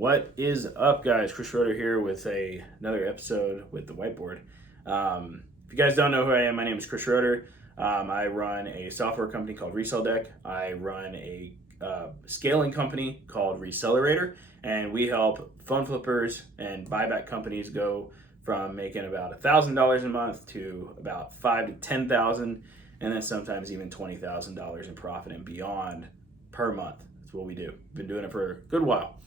What is up, guys? Schroeder here with another episode with the whiteboard. If you guys don't know who I am, my name is Schroeder. I run a software company called Reachout. I run a scaling company called Reaccelerator, and we help phone flippers and buyback companies go from making about $1,000 a month to about $5,000 to $10,000, and then sometimes even $20,000 in profit and beyond per month. That's what we do. We've been doing it for a good while.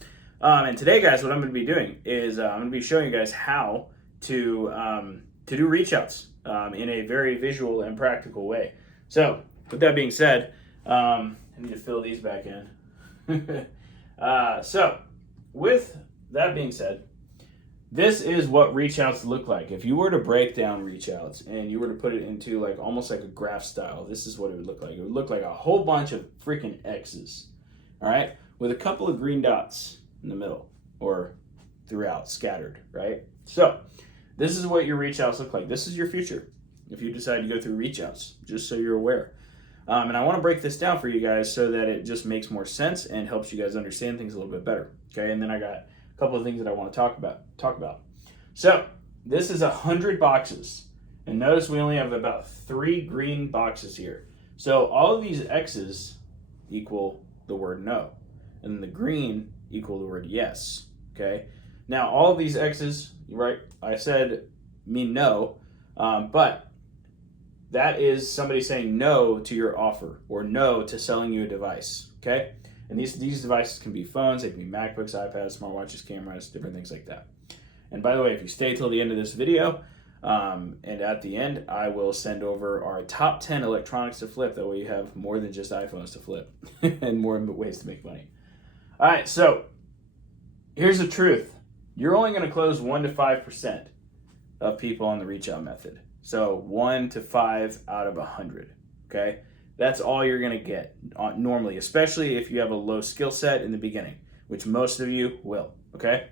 And today, guys, what I'm going to be doing is I'm going to be showing you guys how to do reach outs in a very visual and practical way. So, with that being said, I need to fill these back in. So, with that being said, this is what reach outs look like. If you were to break down reach outs and you were to put it into like almost like a graph style, this is what it would look like. It would look like a whole bunch of freaking X's, all right, with a couple of green dots in the middle or throughout, scattered, right? So this is what your reach outs look like. This is your future if you decide to go through reach outs, just so you're aware. And I want to break this down for you guys so that it just makes more sense and helps you guys understand things a little bit better. Okay, and then I got a couple of things that I want to talk about. So this is 100 boxes, and notice we only have about 3 green boxes here. So all of these X's equal the word no, and the green equal the word yes. Okay, now all of these X's, right, I said mean no, but that is somebody saying no to your offer or no to selling you a device. Okay, and these devices can be phones, they can be MacBooks, iPads, smartwatches, cameras, different things like that. And by the way, if you stay till the end of this video, and at the end, I will send over our top 10 electronics to flip. That way you have more than just iPhones to flip and more ways to make money. All right, so here's the truth. You're only going to close 1 to 5% of people on the reach out method. So 1 to 5 out of 100, okay? That's all you're going to get normally, especially if you have a low skill set in the beginning, which most of you will, okay?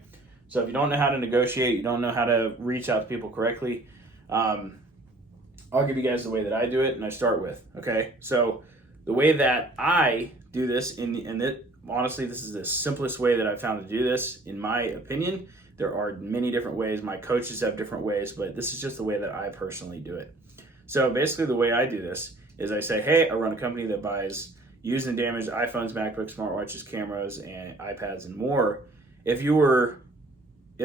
So if you don't know how to negotiate, you don't know how to reach out to people correctly, I'll give you guys the way that I do it and I start with, okay? So the way that I do this, honestly, this is the simplest way that I've found to do this, in my opinion. There are many different ways. My coaches have different ways, but this is just the way that I personally do it. So basically the way I do this is I say, hey, I run a company that buys used and damaged iPhones, MacBooks, smartwatches, cameras, and iPads and more. If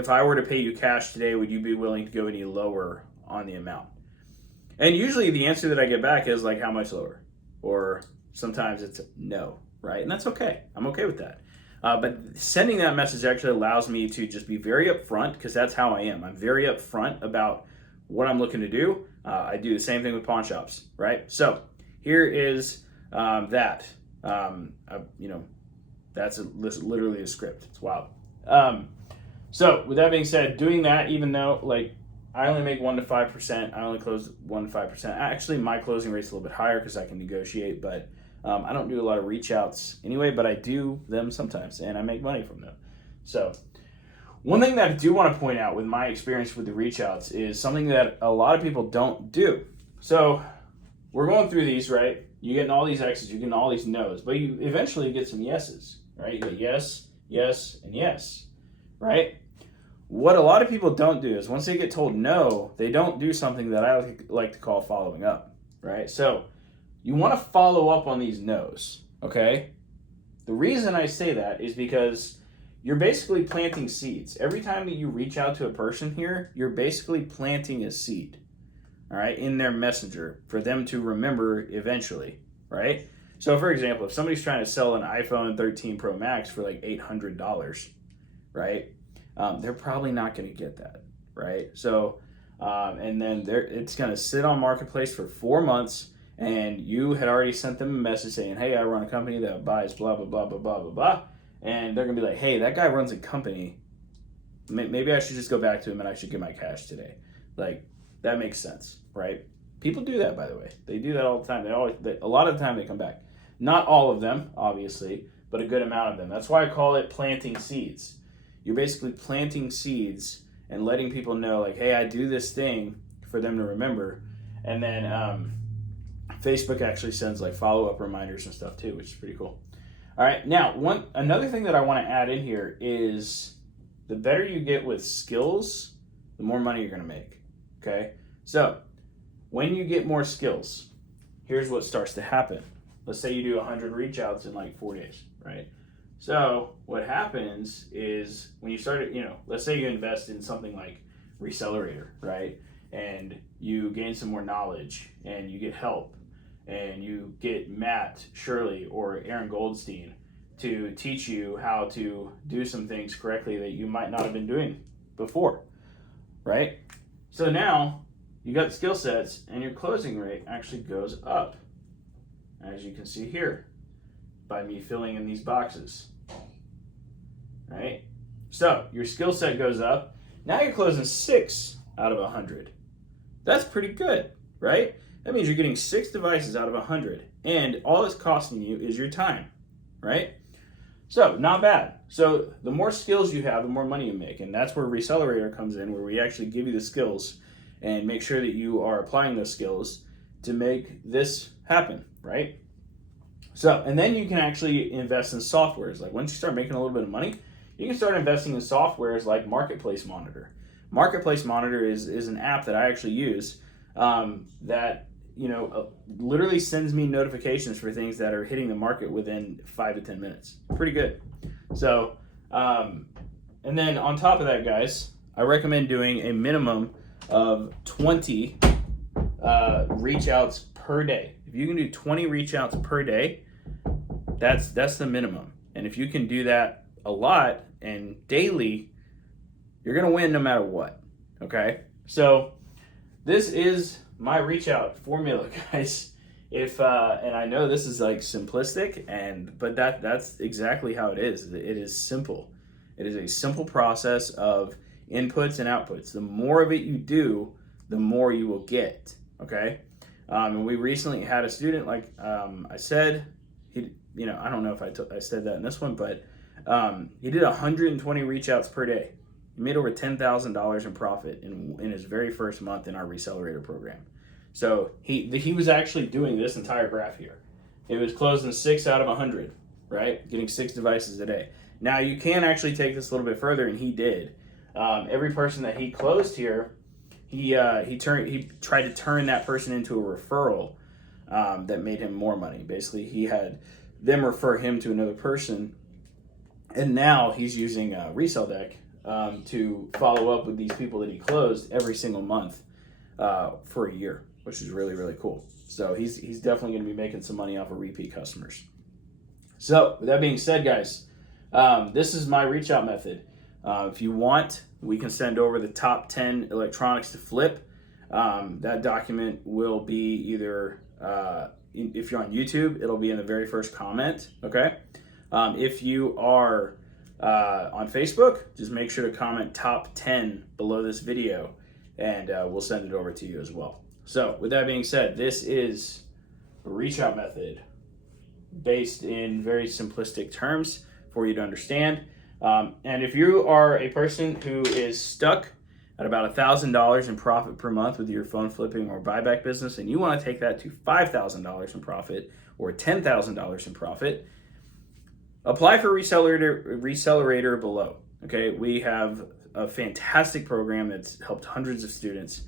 I were to pay you cash today, would you be willing to go any lower on the amount? And usually the answer that I get back is like, how much lower? Or sometimes it's no, right? And that's okay. I'm okay with that. But sending that message actually allows me to just be very upfront, because that's how I am. I'm very upfront about what I'm looking to do. I do the same thing with pawn shops, right? So here is that. That's literally a script. It's wild. So with that being said, doing that, even though like I only make 1 to 5%, I only close 1 to 5%. Actually, my closing rate's a little bit higher because I can negotiate, but I don't do a lot of reach outs anyway, but I do them sometimes and I make money from them. So one thing that I do want to point out with my experience with the reach outs is something that a lot of people don't do. So we're going through these, right? You're getting all these X's, you're getting all these no's, but you eventually get some yeses, right? You get yes, yes, and yes, right? What a lot of people don't do is once they get told no, they don't do something that I like to call following up, right? So you want to follow up on these no's, okay? The reason I say that is because you're basically planting seeds. Every time that you reach out to a person here, you're basically planting a seed, all right, in their messenger for them to remember eventually, right? So for example, if somebody's trying to sell an iPhone 13 Pro Max for like $800, right? They're probably not going to get that, right? So, and then it's going to sit on Marketplace for 4 months, and you had already sent them a message saying, hey, I run a company that buys blah, blah, blah, blah, blah, blah, blah. And they're going to be like, hey, that guy runs a company. Maybe I should just go back to him and I should get my cash today. Like, that makes sense, right? People do that, by the way. They do that all the time. A lot of the time they come back. Not all of them, obviously, but a good amount of them. That's why I call it planting seeds. You're basically planting seeds and letting people know, like, hey, I do this thing for them to remember. And then Facebook actually sends like follow-up reminders and stuff too, which is pretty cool. All right, now another thing that I want to add in here is the better you get with skills, the more money you're going to make. Okay, so when you get more skills, here's what starts to happen. Let's say you do 100 reach outs in like 4 days, right? So what happens is when you start, let's say you invest in something like Reaccelerator, right? And you gain some more knowledge and you get help and you get Matt Shirley or Aaron Goldstein to teach you how to do some things correctly that you might not have been doing before, right? So now you got skill sets and your closing rate actually goes up, as you can see here, by me filling in these boxes, right? So your skill set goes up. Now you're closing 6 out of 100. That's pretty good, right? That means you're getting 6 devices out of 100, and all it's costing you is your time, right? So not bad. So the more skills you have, the more money you make, and that's where Reaccelerator comes in, where we actually give you the skills and make sure that you are applying those skills to make this happen, right? So, and then you can actually invest in softwares. Like once you start making a little bit of money, you can start investing in softwares like Marketplace Monitor. Marketplace Monitor is an app that I actually use that literally sends me notifications for things that are hitting the market within 5 to 10 minutes. Pretty good. So, and then on top of that, guys, I recommend doing a minimum of 20 reach outs per day. If you can do 20 reach outs per day, that's the minimum. And if you can do that a lot and daily, you're gonna win no matter what. Okay, so this is my reach out formula, guys. If and I know this is like simplistic, but that's exactly how it is. It is simple. It is a simple process of inputs and outputs. The more of it you do, the more you will get. Okay, and we recently had a student, like I said, I don't know if I said that in this one, but he did 120 reach outs per day. He made over $10,000 in profit in his very first month in our Reaccelerator program. So he was actually doing this entire graph here. It was closing 6 out of 100, right? Getting 6 devices a day. Now you can actually take this a little bit further, and he did. Every person that he closed here, he tried to turn that person into a referral that made him more money. Basically, he had them refer him to another person, and now he's using Resell Deck to follow up with these people that he closed every single month for a year, which is really, really cool. So he's definitely going to be making some money off of repeat customers. So with that being said, guys, this is my reach out method. If you want, we can send over the top 10 electronics to flip. That document will be either, if you're on YouTube, it'll be in the very first comment, okay? If you are on Facebook, just make sure to comment top 10 below this video, and we'll send it over to you as well. So with that being said, this is a reach out method based in very simplistic terms for you to understand. And if you are a person who is stuck at about $1,000 in profit per month with your phone flipping or buyback business, and you want to take that to $5,000 in profit or $10,000 in profit, apply for Reaccelerator below. Okay, we have a fantastic program that's helped hundreds of students